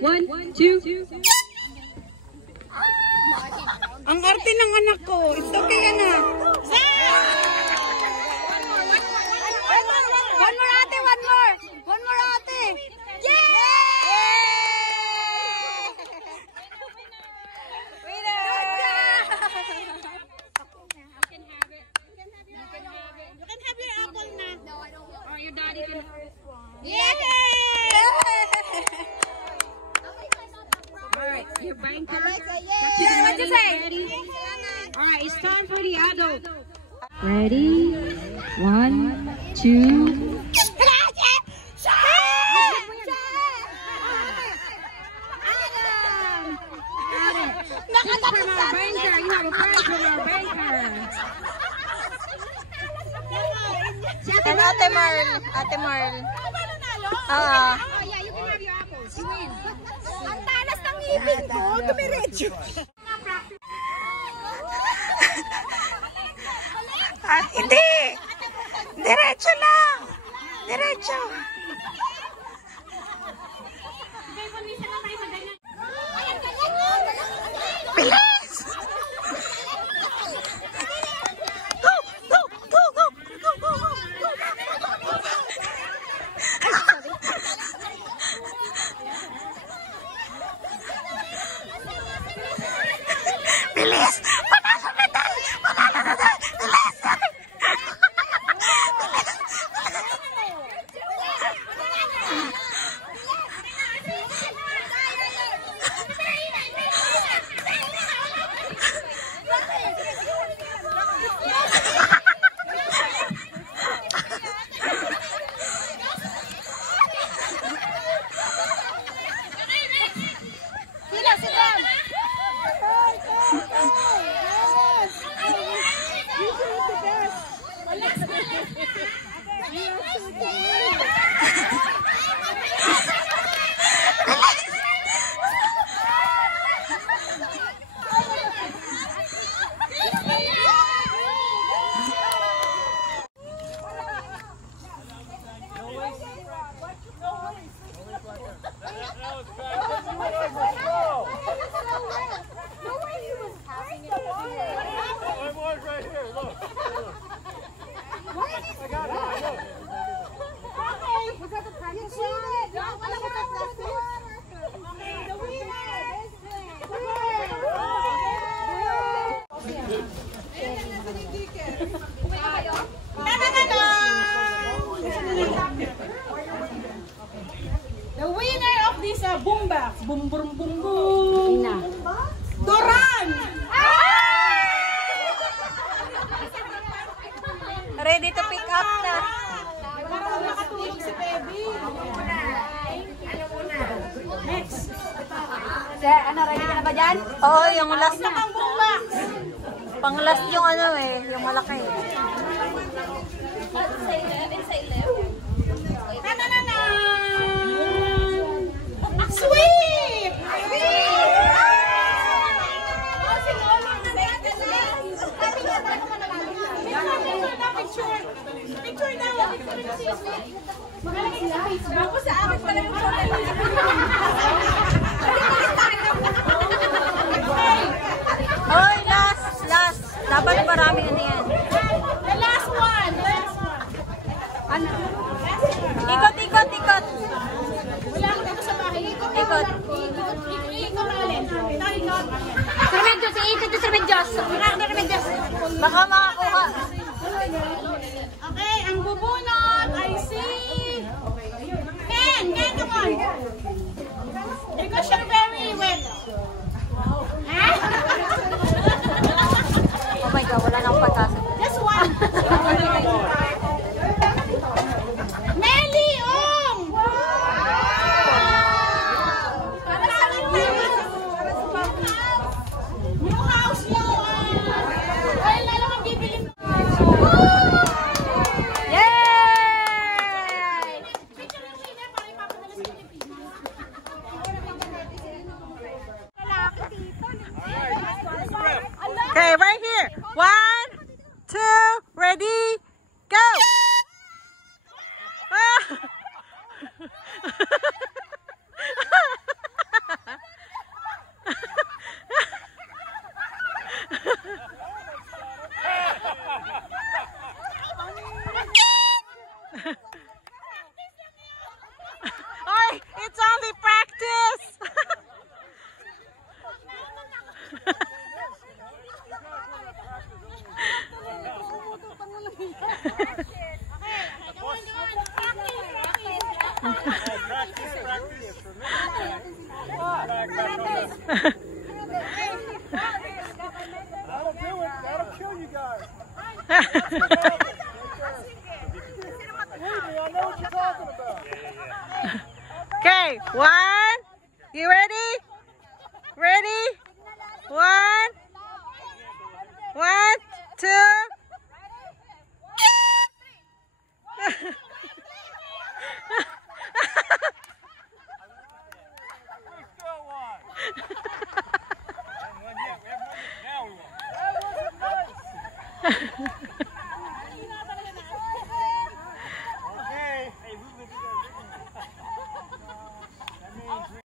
1, 2. Ang arte ng anak ko. It's okay, anak. One more ate, one more. One more ate. Alright, you're buying cards. What you say? Alright, it's time for the adult. Ready? 1, 2. From our banker, you have a prize from our banker. And Ate Marl. Ate Marl. Oh yeah, you can have your apples. You win. Ang talas ng ngipin ko. Dumiretso. Hindi. Diretso lang. Diretso. Bilis! Go! Go! Go! Go! Go! Go! Bilis! Panalo na tayo! Panalo na tayo! Bilis! The winner of this boom box. Boom, boom, boom, boom. Doran! Ready to pick up na. Parang nakatulog si Baby. Next. Ano, ready ka na ba dyan? Oo, yung last na. Pang boom box. Pang last yung ano eh, yung malaki. Sweet! Picture na. Magalagay sa Facebook. Ako sa akin pala yung Hoy, last. Dapat marami ano yan. The last one. Ano? Ikot. Wala akong dito sa bahay. Ikot. Ikot ulit. Ikot. Sir Medyos, iikot yung Sir Medyos. Baka makakuha. Okay, ang bubunot ay si Ken, come on. Because you're very wet. Oh my God, wala nang patasan. Just one. Melly Ong! New house yung ay, lalo kang bibilin. Yay! Picture yung winner para ipapadala sa Pilipinas. Okay, right here. 1, 2, ready, go! That'll kill you guys. I know what you're talking about. Okay, one. You ready? Ready? One. 1, 2. We still won.